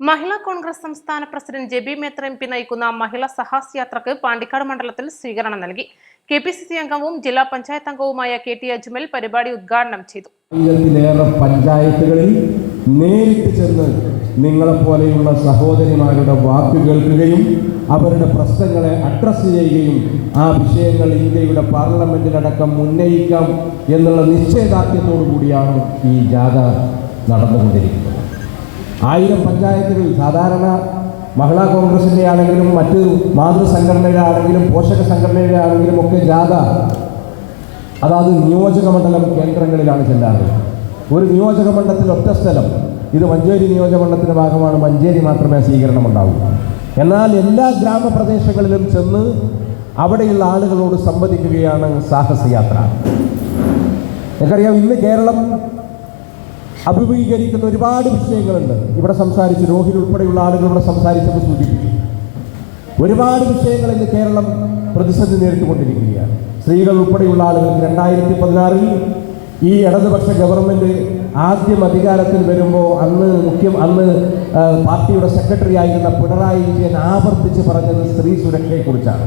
മഹിളാ കോൺഗ്രസ് സംസ്ഥാന president JB Methra MP നയിക്കുന്ന മഹിളാ സഹാസ് യാത്രക്ക് പാണ്ടിക്കാട് മണ്ഡലത്തിൽ സ്വീകരണം നൽകി. കെപിസിസി അംഗവും ജില്ലാ പഞ്ചായത്ത് അംഗവുമായ കെ.ടി. അജ്മൽ പരിപാടി ഉദ്ഘാടനം ചെയ്തു. പഞ്ചായത്തുകളിൽ നേരിട്ട് ചെന്ന് നിങ്ങളെപ്പോലെയുള്ള സഹോദരിമാരുടെ വാക്ക് കേൾക്കുകയും അവരുടെ പ്രശ്നങ്ങളെ അഡ്രസ് ചെയ്യുകയും ആ വിഷയങ്ങൾ ഇന്ത്യയുടെ പാർലമെന്റിലടക്കം ഉന്നയിക്കാം എന്നുള്ള നിശ്ചയദാർഢ്യത്തോടു കൂടിയാണ് ഈ ജാഥ നടന്നുകൊണ്ടിരിക്കുന്നത്. 1000 പഞ്ചായത്തുകൾ സാധാരണ മഹിളാ കോൺഗ്രസിൻ്റെ ആണെങ്കിലും മറ്റ് മാതൃസംഘടനയുടെ ആണെങ്കിലും പോഷക സംഘടനയുടെ ആണെങ്കിലും ഒക്കെ ജാഥ അതാത് നിയോജക മണ്ഡലം കേന്ദ്രങ്ങളിലാണ് ചെല്ലാറ്. ഒരു നിയോജക മണ്ഡലത്തിൽ ഒറ്റ സ്ഥലം, ഇത് മഞ്ചേരി നിയോജക മണ്ഡലത്തിൻ്റെ ഭാഗമാണ്, മഞ്ചേരി മാത്രമേ സ്വീകരണം ഉണ്ടാവൂ. എന്നാൽ എല്ലാ ഗ്രാമപ്രദേശങ്ങളിലും ചെന്ന് അവിടെയുള്ള ആളുകളോട് സംവദിക്കുകയാണ് സാഹസയാത്ര. എനിക്കറിയാം, ഇന്ന് കേരളം അഭിമുഖീകരിക്കുന്ന ഒരുപാട് വിഷയങ്ങളുണ്ട്. ഇവിടെ സംസാരിച്ച് രോഹിൽ ഉൾപ്പെടെയുള്ള ആളുകൾ ഇവിടെ സംസാരിച്ചപ്പോൾ സൂചിപ്പിച്ചു. ഒരുപാട് വിഷയങ്ങൾ ഇന്ന് കേരളം പ്രതിസന്ധി നേരിട്ടുകൊണ്ടിരിക്കുകയാണ്. സ്ത്രീകൾ ഉൾപ്പെടെയുള്ള ആളുകൾ 2016 ഈ ഇടതുപക്ഷ ഗവൺമെൻറ് ആദ്യം അധികാരത്തിൽ വരുമ്പോൾ അന്ന് പാർട്ടിയുടെ സെക്രട്ടറി ആയിരുന്ന പിണറായി വിജയൻ ആവർത്തിച്ച് പറഞ്ഞത് സ്ത്രീ സുരക്ഷയെക്കുറിച്ചാണ്.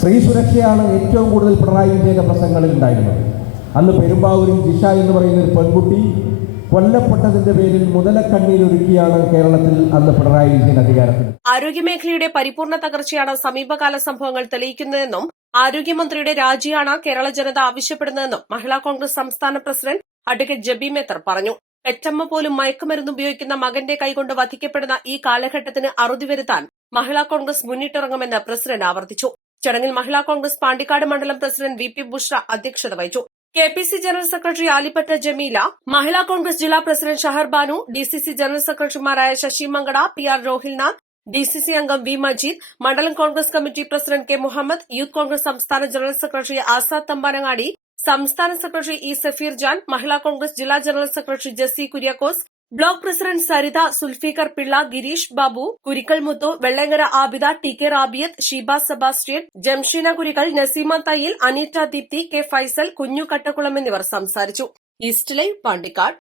സ്ത്രീ സുരക്ഷയാണ് ഏറ്റവും കൂടുതൽ പിണറായി വിജയന്റെ പ്രസംഗങ്ങളിൽ ഉണ്ടായിരുന്നത്. അന്ന് പെരുമ്പാവൂരിൽ ജിഷ എന്ന് പറയുന്ന ഒരു പെൺകുട്ടി കൊല്ലപ്പെട്ടതിന്റെ പേരിൽ മുതലക്കണ്ണീരൊരുക്കിയാണ് കേരളത്തിൽ അന്ന് പിണറായി വിജയൻ അധികാരത്തിൽ. ആരോഗ്യമേഖലയുടെ പരിപൂർണ തകർച്ചയാണ് സമീപകാല സംഭവങ്ങൾ തെളിയിക്കുന്നതെന്നും ആരോഗ്യമന്ത്രിയുടെ രാജിയാണ് കേരള ജനത ആവശ്യപ്പെടുന്നതെന്നും മഹിളാ കോൺഗ്രസ് സംസ്ഥാന പ്രസിഡന്റ് അഡ്വക്കേറ്റ് ജെബി മേത്തർ പറഞ്ഞു. പെറ്റമ്മ പോലും മയക്കുമരുന്ന് ഉപയോഗിക്കുന്ന മകന്റെ കൈകൊണ്ട് വധിക്കപ്പെടുന്ന ഈ കാലഘട്ടത്തിന് അറുതി വരുത്താൻ മഹിളാ കോൺഗ്രസ് മുന്നിട്ടിറങ്ങുമെന്ന് പ്രസിഡന്റ് ആവർത്തിച്ചു. ചടങ്ങിൽ മഹിളാ കോൺഗ്രസ് പാണ്ടിക്കാട് മണ്ഡലം പ്രസിഡന്റ് വി.പി. ബുഷ്ര അധ്യക്ഷത വഹിച്ചു. KPC general secretary Alippatta Jameela, Mahila Congress ജില്ലാ president Shahar Banu, DCC general സെക്രട്ടറിമാരായ ശശി മങ്കട, പി.ആർ. രോഹിൽനാഥ്, ഡി.സി.സി അംഗം വി. മജീദ്, മണ്ഡലം Congress committee president K. Muhammad, youth Congress സംസ്ഥാന ജനറൽ സെക്രട്ടറി ആസാദ് തമ്പാനങ്ങാടി, സംസ്ഥാന secretary E. Safeer Jan, Mahila Congress ജില്ലാ general secretary Jessy Kuriakose, block president Saritha, Sulfiqar Pillai, Girish Babu, Kurikkal Muthu, Vellangara Abida, T. K. Rabiyath, Sheeba Sebastian, Jamsheena Kurikkal, Naseema Thayyil, Aneeta Deepthi, K. Faisal, കുഞ്ഞു കട്ടക്കുളം എന്നിവർ സംസാരിച്ചു. East live Pandikkad.